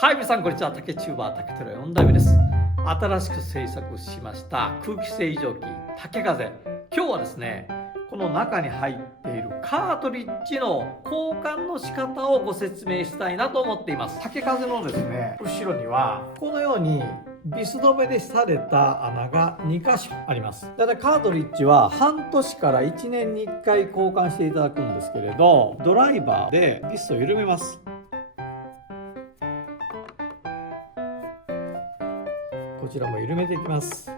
はい、皆さんこんにちは。竹チューバー竹寺4代目です。新しく制作しました空気清浄機竹風。今日はですね、この中に入っているカートリッジの交換の仕方をご説明したいなと思っています。竹風のですね、後ろにはこのようにビス止めでされた穴が2箇所あります。だいたいカートリッジは半年から1年に1回交換していただくんですけれど、ドライバーでビスを緩めます。こちらも緩めていきます。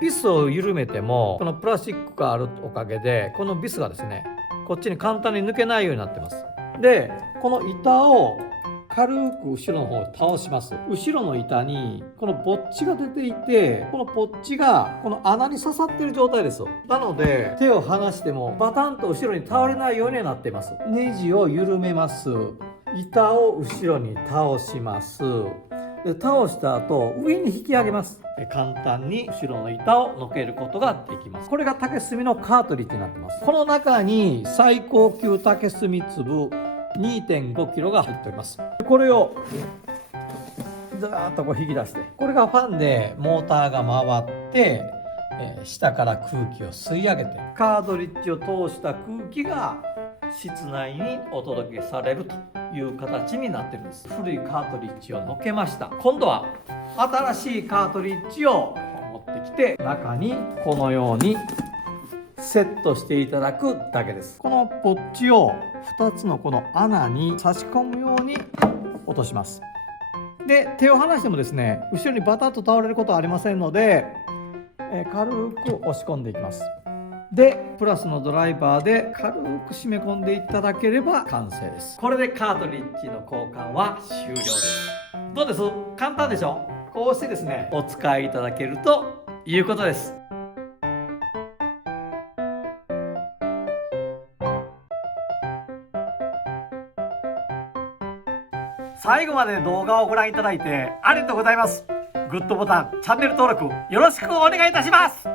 ビスを緩めてもこのプラスチックがあるおかげでこのビスがですね、こっちに簡単に抜けないようになってます。で、この板を軽く後ろの方を倒します。後ろの板にこのボッチが出ていて、このボッチがこの穴に刺さっている状態です。なので手を離してもバタンと後ろに倒れないようになっています。ネジを緩めます。板を後ろに倒します。で、倒した後上に引き上げます。簡単に後ろの板をのけることができます。これが竹炭のカートリッジになってます。この中に最高級竹炭粒 2.5 キロが入っております。これをずーっとこう引き出して、これがファンでモーターが回って、下から空気を吸い上げて、カートリッジを通した空気が室内にお届けされるという形になってるんです。古いカートリッジをのけました。今度は新しいカートリッジを持ってきて、中にこのようにセットしていただくだけです。このポッチを2つのこの穴に差し込むように落とします。で、手を離してもですね、後ろにバタッと倒れることはありませんので、軽く押し込んでいきます。で、プラスのドライバーで軽く締め込んでいただければ完成です。これでカートリッジの交換は終了です。どうです？簡単でしょ？こうしてですね、お使いいただけるということです。最後まで動画をご覧いただいてありがとうございます。グッドボタン、チャンネル登録よろしくお願いいたします。